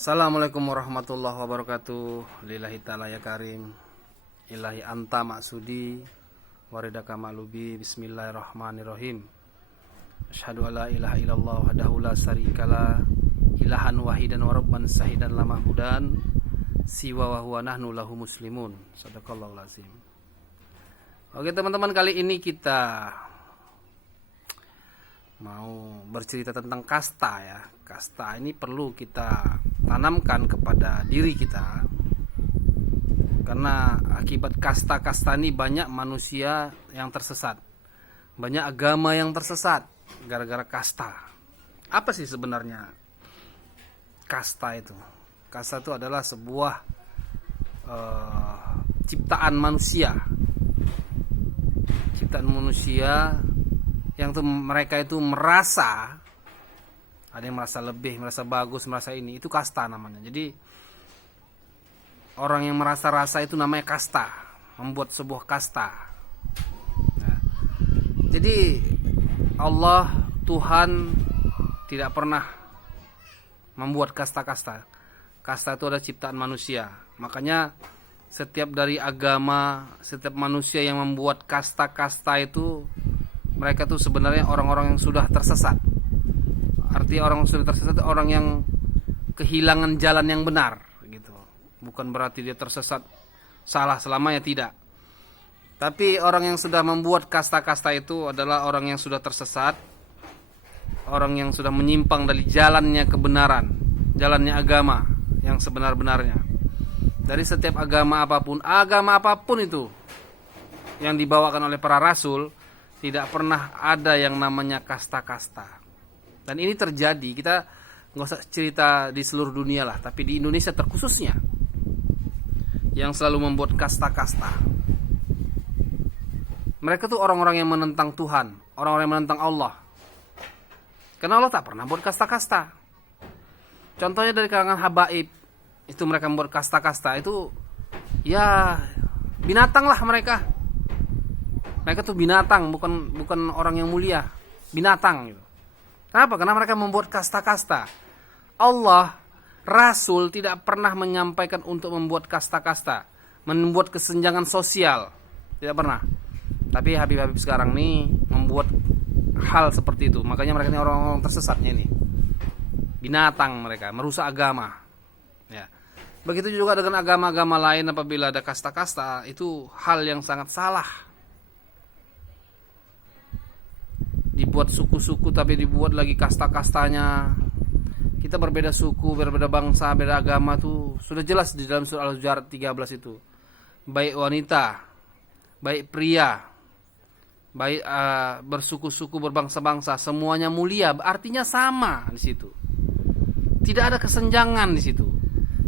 Assalamualaikum warahmatullahi wabarakatuh. Lillahi ta'ala ya karim. Ilahi anta maksudi waridaka ma'lubi. Bismillahirrahmanirrahim. Asyhadu an la ilaha illallah wahdahu la syarikalah ilahan wahidan wa rabban sahidan la mahbudan siwa wa huwa nahnu lahu muslimun. Shadaqallahul azim. Oke teman-teman, kali ini kita mau bercerita tentang kasta ya. Kasta ini perlu kita tanamkan kepada diri kita, karena akibat kasta-kasta ini banyak manusia yang tersesat, banyak agama yang tersesat gara-gara kasta. Apa sih sebenarnya kasta itu? Kasta itu adalah sebuah ciptaan manusia yang tuh mereka itu merasa, ada yang merasa lebih, merasa bagus, merasa ini, itu kasta namanya. Jadi orang yang merasa rasa itu namanya kasta, membuat sebuah kasta. Nah, jadi Allah Tuhan tidak pernah membuat kasta-kasta. Kasta itu adalah ciptaan manusia. Makanya setiap dari agama, setiap manusia yang membuat kasta-kasta itu, mereka tuh sebenarnya orang-orang yang sudah tersesat. Artinya orang yang sudah tersesat itu orang yang kehilangan jalan yang benar gitu. Bukan berarti dia tersesat salah selamanya, tidak. Tapi orang yang sudah membuat kasta-kasta itu adalah orang yang sudah tersesat, orang yang sudah menyimpang dari jalannya kebenaran, jalannya agama yang sebenar-benarnya. Dari setiap agama apapun itu yang dibawakan oleh para rasul, tidak pernah ada yang namanya kasta-kasta. Dan ini terjadi, kita nggak usah cerita di seluruh dunia lah, tapi di Indonesia terkhususnya yang selalu membuat kasta-kasta. Mereka tuh orang-orang yang menentang Tuhan, orang-orang yang menentang Allah. Karena Allah tak pernah buat kasta-kasta. Contohnya dari kalangan habaib, itu mereka membuat kasta-kasta, itu ya binatang lah mereka. Mereka tuh binatang, bukan orang yang mulia, binatang gitu. Kenapa? Karena mereka membuat kasta-kasta. Allah, Rasul tidak pernah menyampaikan untuk membuat kasta-kasta, membuat kesenjangan sosial, tidak pernah. Tapi Habib-habib sekarang nih membuat hal seperti itu. Makanya mereka ini orang-orang tersesatnya ini. Binatang mereka, merusak agama. Ya. Begitu juga dengan agama-agama lain, apabila ada kasta-kasta, itu hal yang sangat salah. Dibuat suku-suku tapi dibuat lagi kasta-kastanya. Kita berbeda suku, berbeda bangsa, beda agama tuh sudah jelas di dalam surah Al-Hujurat 13 itu. Baik wanita, baik pria, baik bersuku-suku, berbangsa-bangsa, semuanya mulia, artinya sama di situ. Tidak ada kesenjangan di situ.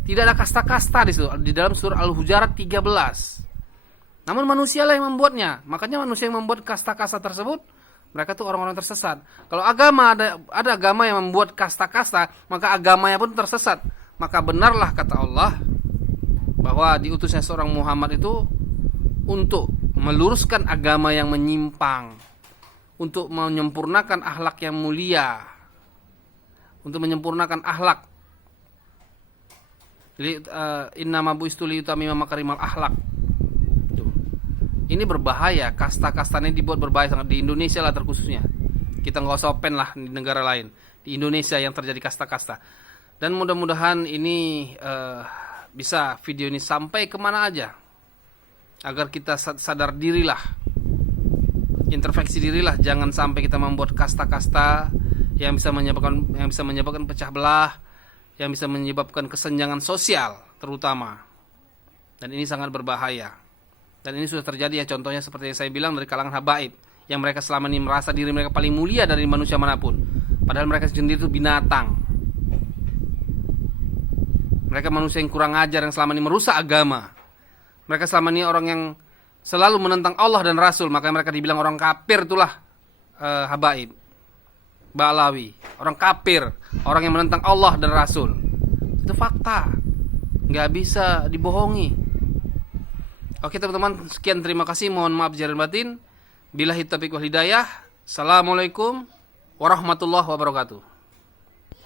Tidak ada kasta-kasta di situ di dalam surah Al-Hujurat 13. Namun manusialah yang membuatnya. Makanya manusia yang membuat kasta-kasta tersebut, mereka tuh orang-orang tersesat. Kalau agama ada agama yang membuat kasta-kasta, maka agamanya pun tersesat. Maka benarlah kata Allah bahwa diutusnya seorang Muhammad itu untuk meluruskan agama yang menyimpang, untuk menyempurnakan akhlak yang mulia, untuk menyempurnakan akhlak. Innama bu'istu liyutammima makarimal akhlak. Ini berbahaya, kasta-kasta ini dibuat berbahaya sangat di Indonesia lah terkhususnya. Kita nggak usah open lah di negara lain. Di Indonesia yang terjadi kasta-kasta. Dan mudah-mudahan ini bisa video ini sampai kemana aja, agar kita sadar dirilah, introspeksi dirilah, jangan sampai kita membuat kasta-kasta yang bisa menyebabkan pecah belah, yang bisa menyebabkan kesenjangan sosial terutama. Dan ini sangat berbahaya. Dan ini sudah terjadi ya, contohnya seperti yang saya bilang dari kalangan habaib, yang mereka selama ini merasa diri mereka paling mulia dari manusia manapun, padahal mereka sendiri itu binatang. Mereka manusia yang kurang ajar, yang selama ini merusak agama. Mereka selama ini orang yang selalu menentang Allah dan Rasul, makanya mereka dibilang orang kafir, itulah habaib, Ba'alawi, orang kafir, orang yang menentang Allah dan Rasul. Itu fakta, nggak bisa dibohongi. Oke teman-teman, sekian, terima kasih, mohon maaf zahir dan batin. Billahi taufiq wal hidayah. Assalamualaikum warahmatullahi wabarakatuh.